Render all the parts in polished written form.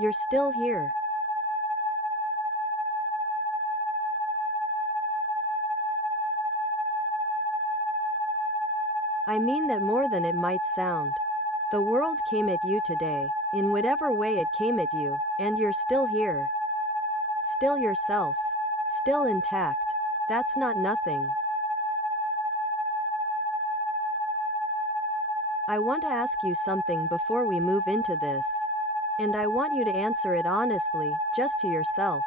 You're still here. I mean that more than it might sound. The world came at you today, in whatever way it came at you, and you're still here. Still yourself. Still intact. That's not nothing. I want to ask you something before we move into this. And I want you to answer it honestly, just to yourself.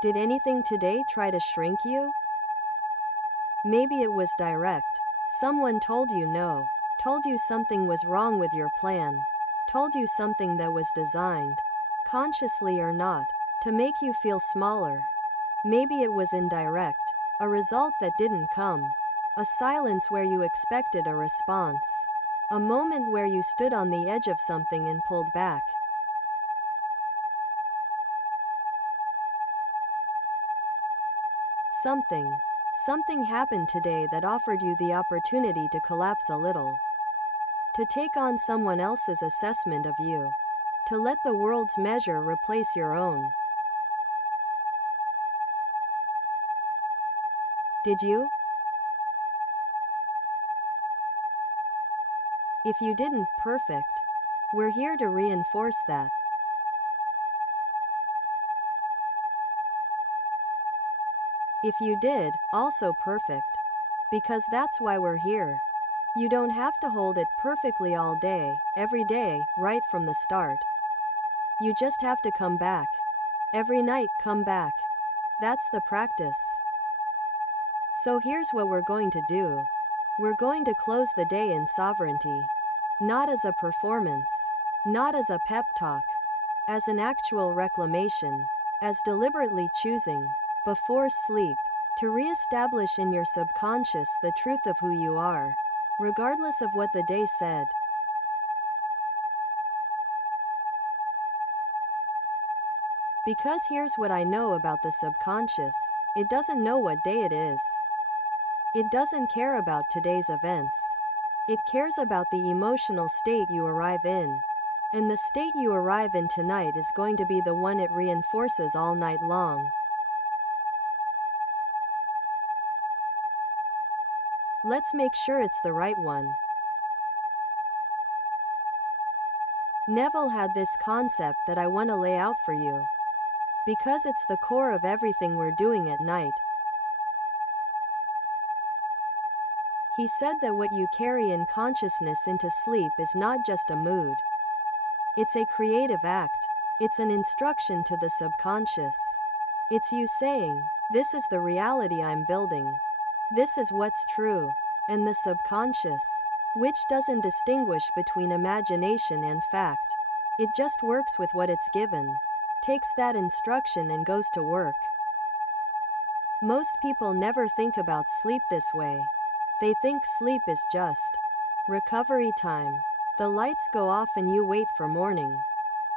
Did anything today try to shrink you? Maybe it was direct. Someone told you no. Told you something was wrong with your plan. Told you something that was designed, consciously or not, to make you feel smaller. Maybe it was indirect. A result that didn't come. A silence where you expected a response. A moment where you stood on the edge of something and pulled back. Something happened today that offered you the opportunity to collapse a little. To take on someone else's assessment of you. To let the world's measure replace your own. Did you? If you didn't, perfect. We're here to reinforce that. If you did, also perfect. Because that's why we're here. You don't have to hold it perfectly all day, every day, right from the start. You just have to come back. Every night, come back. That's the practice. So here's what we're going to do. We're going to close the day in sovereignty. Not as a performance. Not as a pep talk. As an actual reclamation. As deliberately choosing, before sleep, to reestablish in your subconscious the truth of who you are, regardless of what the day said. Because here's what I know about the subconscious. It doesn't know what day it is. It doesn't care about today's events. It cares about the emotional state you arrive in. And the state you arrive in tonight is going to be the one it reinforces all night long. Let's make sure it's the right one. Neville had this concept that I want to lay out for you. Because it's the core of everything we're doing at night. He said that what you carry in consciousness into sleep is not just a mood. It's a creative act. It's an instruction to the subconscious. It's you saying, this is the reality I'm building. This is what's true. And the subconscious, which doesn't distinguish between imagination and fact. It just works with what it's given. Takes that instruction and goes to work. Most people never think about sleep this way. They think sleep is just recovery time. The lights go off and you wait for morning.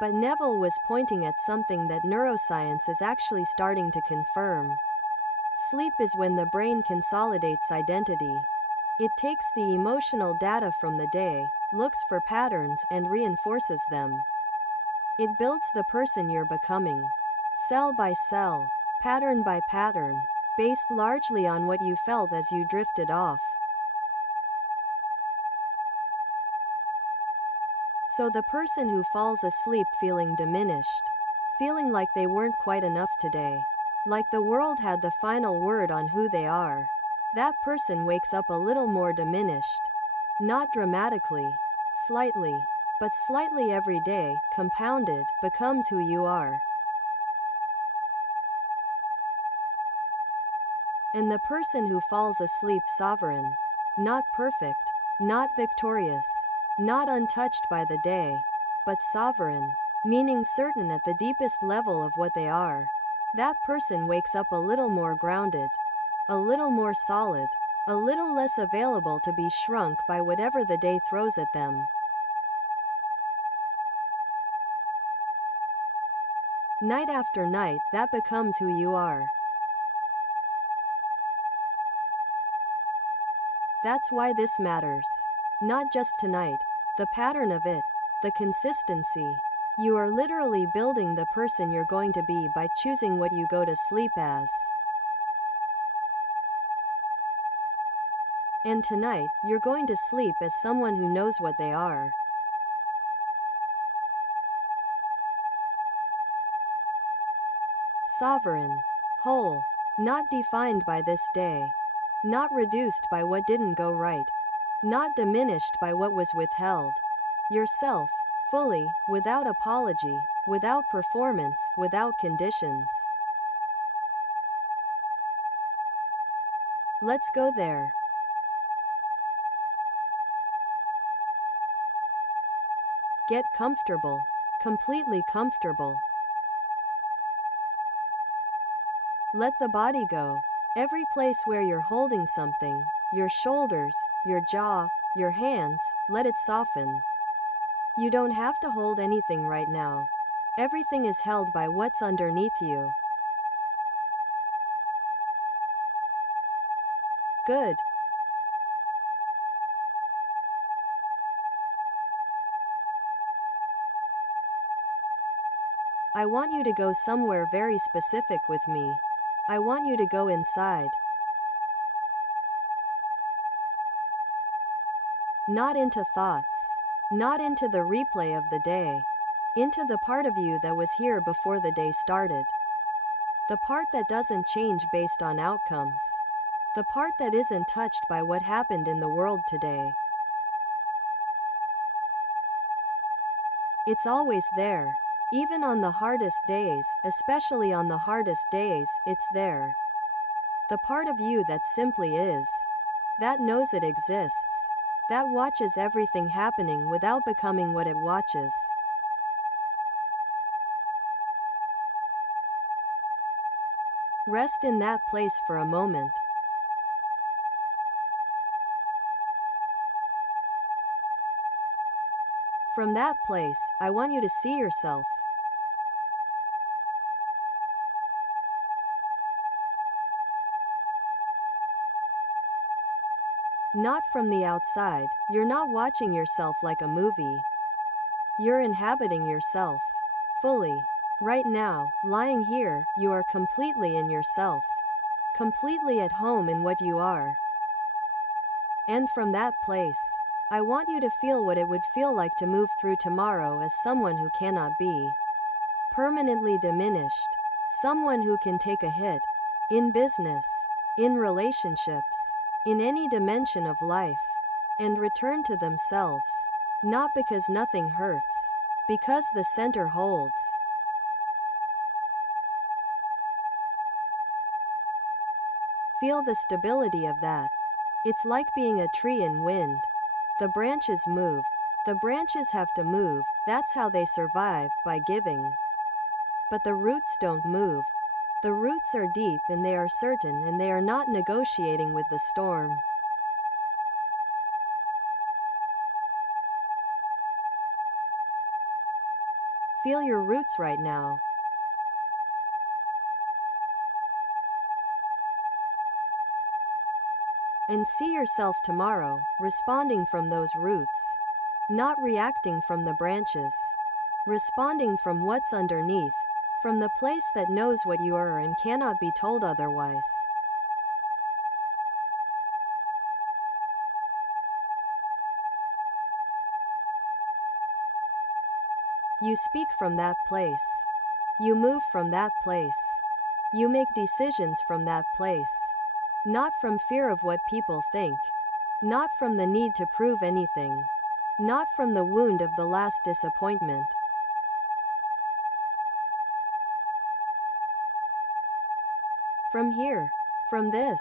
But Neville was pointing at something that neuroscience is actually starting to confirm. Sleep is when the brain consolidates identity. It takes the emotional data from the day, looks for patterns, and reinforces them. It builds the person you're becoming. Cell by cell, pattern by pattern, based largely on what you felt as you drifted off. So the person who falls asleep feeling diminished, feeling like they weren't quite enough today, like the world had the final word on who they are, that person wakes up a little more diminished. Not dramatically, slightly, but slightly every day, compounded, becomes who you are. And the person who falls asleep sovereign, not perfect, not victorious, not untouched by the day, but sovereign, meaning certain at the deepest level of what they are. That person wakes up a little more grounded, a little more solid, a little less available to be shrunk by whatever the day throws at them. Night after night, that becomes who you are. That's why this matters. Not just tonight. The pattern of it. The consistency. You are literally building the person you're going to be by choosing what you go to sleep as. And tonight, you're going to sleep as someone who knows what they are. Sovereign. Whole. Not defined by this day. Not reduced by what didn't go right. Not diminished by what was withheld. Yourself, fully, without apology, without performance, without conditions. Let's go there. Get comfortable. Completely comfortable. Let the body go. Every place where you're holding something, your shoulders, your jaw, your hands, let it soften. You don't have to hold anything right now. Everything is held by what's underneath you. Good. I want you to go somewhere very specific with me. I want you to go inside. Not into thoughts. Not into the replay of the day. Into the part of you that was here before the day started. The part that doesn't change based on outcomes. The part that isn't touched by what happened in the world today. It's always there. Even on the hardest days, especially on the hardest days, it's there. The part of you that simply is. That knows it exists. That watches everything happening without becoming what it watches. Rest in that place for a moment. From that place, I want you to see yourself. Not from the outside. You're not watching yourself like a movie. You're inhabiting yourself. Fully. Right now, lying here, you are completely in yourself. Completely at home in what you are. And from that place, I want you to feel what it would feel like to move through tomorrow as someone who cannot be permanently diminished. Someone who can take a hit. In business. In relationships. In any dimension of life. And return to themselves. Not because nothing hurts. Because the center holds. Feel the stability of that. It's like being a tree in wind. The branches move. The branches have to move, that's how they survive, by giving. But the roots don't move. The roots are deep and they are certain and they are not negotiating with the storm. Feel your roots right now. And see yourself tomorrow, responding from those roots. Not reacting from the branches. Responding from what's underneath. From the place that knows what you are and cannot be told otherwise. You speak from that place. You move from that place. You make decisions from that place. Not from fear of what people think. Not from the need to prove anything. Not from the wound of the last disappointment. From here. From this.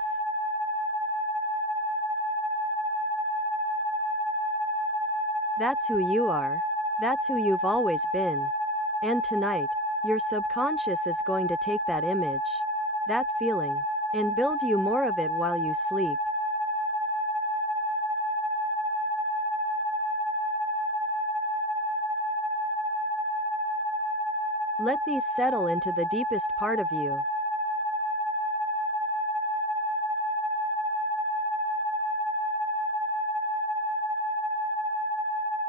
That's who you are. That's who you've always been. And tonight, your subconscious is going to take that image, that feeling, and build you more of it while you sleep. Let these settle into the deepest part of you.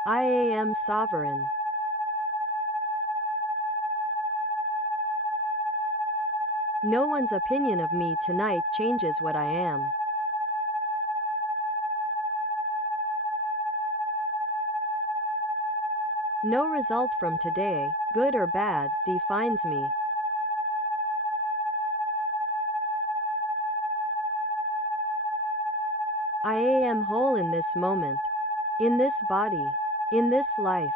I am sovereign. No one's opinion of me tonight changes what I am. No result from today, good or bad, defines me. I am whole in this moment, in this body, in this life,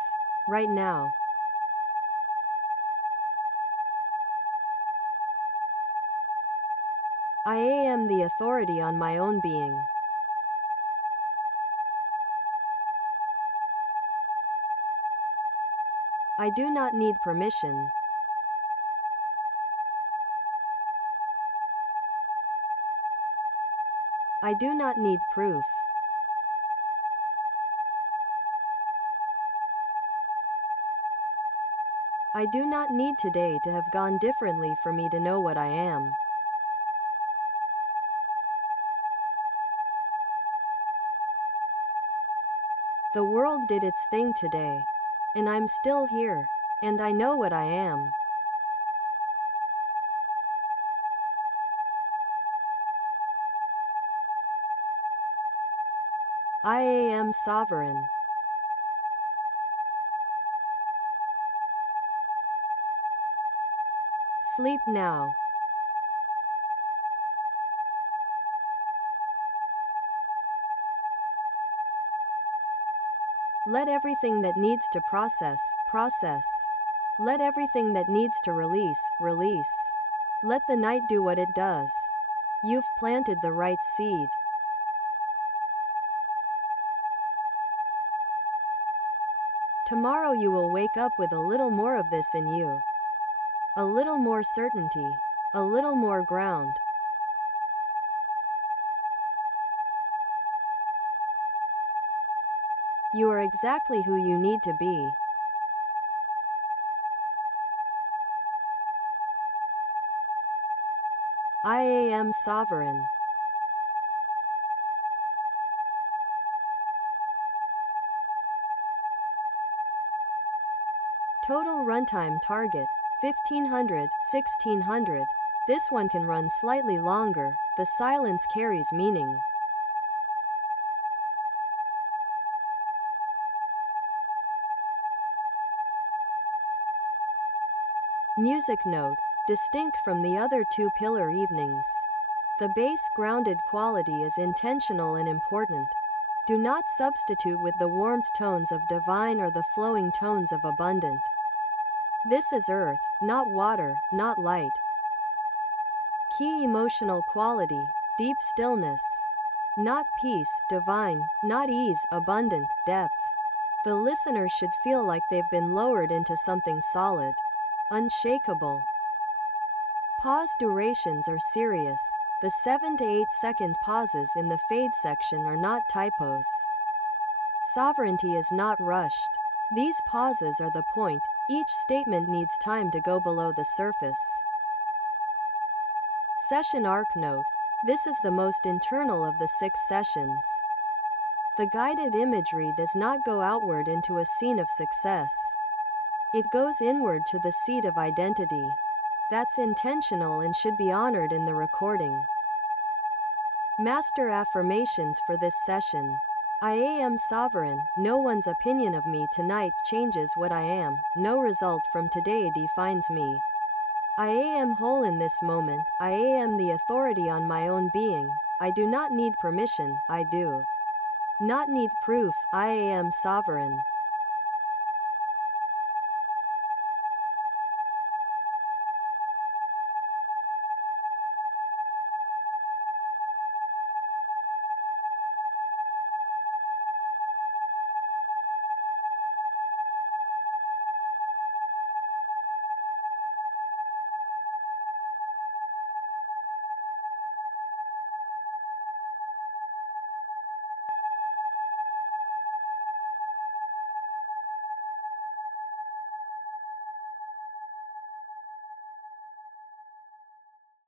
right now. I am the authority on my own being. I do not need permission. I do not need proof. I do not need today to have gone differently for me to know what I am. The world did its thing today. And I'm still here. And I know what I am. I am sovereign. Sleep now. Let everything that needs to process, process. Let everything that needs to release, release. Let the night do what it does. You've planted the right seed. Tomorrow you will wake up with a little more of this in you. A little more certainty. A little more ground. You are exactly who you need to be. I am sovereign. Total runtime target 1500, 1600. This one can run slightly longer. The silence carries meaning. Music note, distinct from the other two pillar evenings. The bass grounded quality is intentional and important. Do not substitute with the warmth tones of divine or the flowing tones of abundant. This is earth, not water, not light. Key emotional quality, deep stillness. Not peace, divine, not ease, abundant, depth. The listener should feel like they've been lowered into something solid. Unshakable. Pause durations are serious. The 7 to 8 second pauses in the fade section are not typos. Sovereignty is not rushed. These pauses are the point. Each statement needs time to go below the surface. Session arc note. This is the most internal of the 6 sessions. The guided imagery does not go outward into a scene of success. It goes inward to the seat of identity. That's intentional and should be honored in the recording. Master affirmations for this session. I am sovereign. No one's opinion of me tonight changes what I am. No result from today defines me. I am whole in this moment. I am the authority on my own being. I do not need permission. I do not need proof. I am sovereign.